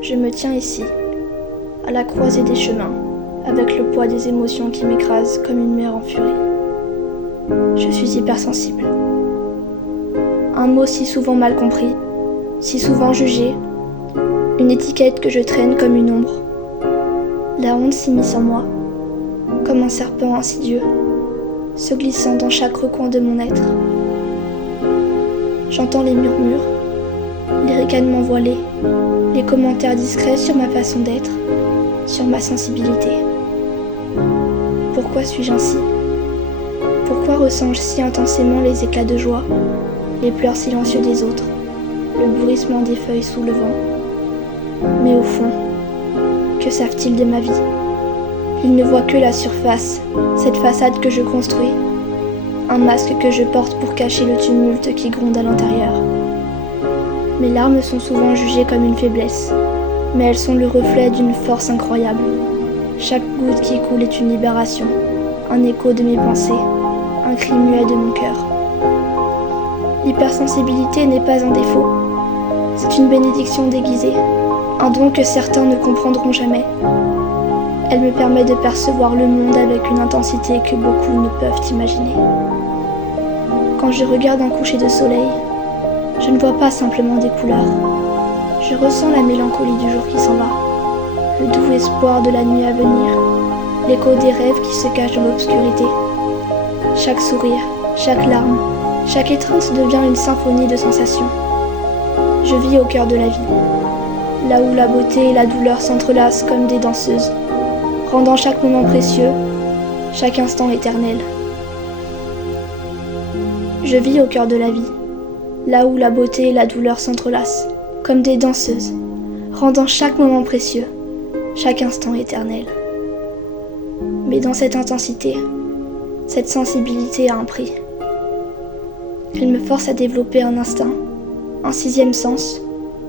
Je me tiens ici, à la croisée des chemins, avec le poids des émotions qui m'écrasent comme une mer en furie. Je suis hypersensible. Un mot si souvent mal compris, si souvent jugé, une étiquette que je traîne comme une ombre. La honte s'immisce en moi, comme un serpent insidieux, se glissant dans chaque recoin de mon être. J'entends les murmures, les ricanements voilés, les commentaires discrets sur ma façon d'être, sur ma sensibilité. Pourquoi suis-je ainsi ? Pourquoi ressens-je si intensément les éclats de joie, les pleurs silencieux des autres, le bruissement des feuilles sous le vent ? Mais au fond, que savent-ils de ma vie ? Ils ne voient que la surface, cette façade que je construis, un masque que je porte pour cacher le tumulte qui gronde à l'intérieur. Mes larmes sont souvent jugées comme une faiblesse, mais elles sont le reflet d'une force incroyable. Chaque goutte qui coule est une libération, un écho de mes pensées, un cri muet de mon cœur. L'hypersensibilité n'est pas un défaut, c'est une bénédiction déguisée, un don que certains ne comprendront jamais. Elle me permet de percevoir le monde avec une intensité que beaucoup ne peuvent imaginer. Quand je regarde un coucher de soleil, je ne vois pas simplement des couleurs. Je ressens la mélancolie du jour qui s'en va, le doux espoir de la nuit à venir, l'écho des rêves qui se cachent dans l'obscurité. Chaque sourire, chaque larme, chaque étreinte devient une symphonie de sensations. Je vis au cœur de la vie, là où la beauté et la douleur s'entrelacent comme des danseuses, rendant chaque moment précieux, chaque instant éternel. Je vis au cœur de la vie, là où la beauté et la douleur s'entrelacent, comme des danseuses, rendant chaque moment précieux, chaque instant éternel. Mais dans cette intensité, cette sensibilité a un prix. Elle me force à développer un instinct, un sixième sens,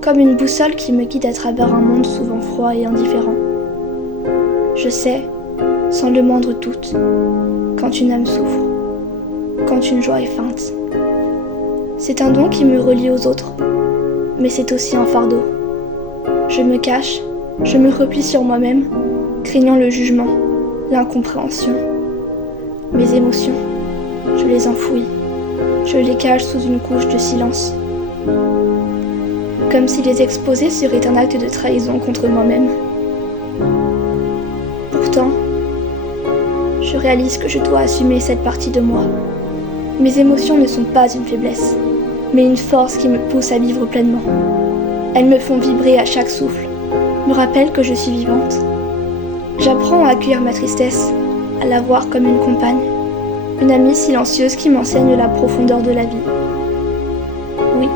comme une boussole qui me guide à travers un monde souvent froid et indifférent. Je sais, sans le moindre doute, quand une âme souffre, quand une joie est feinte. C'est un don qui me relie aux autres, mais c'est aussi un fardeau. Je me cache, je me replie sur moi-même, craignant le jugement, l'incompréhension. Mes émotions, je les enfouis, je les cache sous une couche de silence. Comme si les exposer serait un acte de trahison contre moi-même. Pourtant, je réalise que je dois assumer cette partie de moi. Mes émotions ne sont pas une faiblesse, mais une force qui me pousse à vivre pleinement. Elles me font vibrer à chaque souffle, me rappellent que je suis vivante. J'apprends à accueillir ma tristesse, à la voir comme une compagne, une amie silencieuse qui m'enseigne la profondeur de la vie. Oui,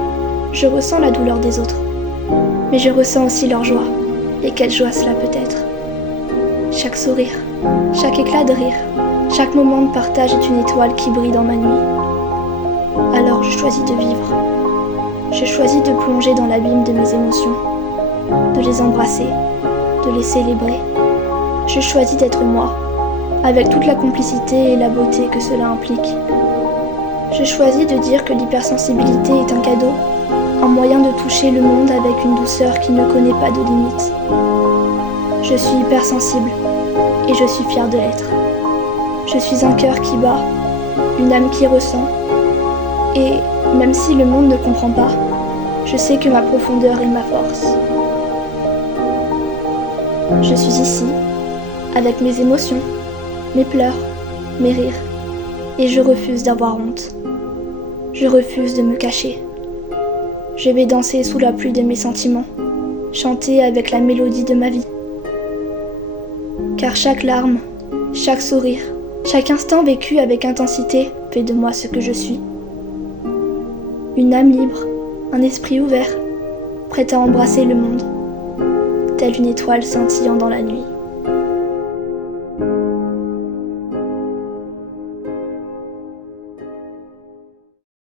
je ressens la douleur des autres, mais je ressens aussi leur joie, et quelle joie cela peut être. Chaque sourire, chaque éclat de rire, chaque moment de partage est une étoile qui brille dans ma nuit. Alors je choisis de vivre. Je choisis de plonger dans l'abîme de mes émotions, de les embrasser, de les célébrer. Je choisis d'être moi, avec toute la complicité et la beauté que cela implique. Je choisis de dire que l'hypersensibilité est un cadeau, un moyen de toucher le monde avec une douceur qui ne connaît pas de limites. Je suis hypersensible et je suis fière de l'être. Je suis un cœur qui bat, une âme qui ressent. Et même si le monde ne comprend pas, je sais que ma profondeur est ma force. Je suis ici, avec mes émotions, mes pleurs, mes rires, et je refuse d'avoir honte. Je refuse de me cacher. Je vais danser sous la pluie de mes sentiments, chanter avec la mélodie de ma vie. Car chaque larme, chaque sourire, chaque instant vécu avec intensité fait de moi ce que je suis. Une âme libre, un esprit ouvert, prête à embrasser le monde, telle une étoile scintillant dans la nuit.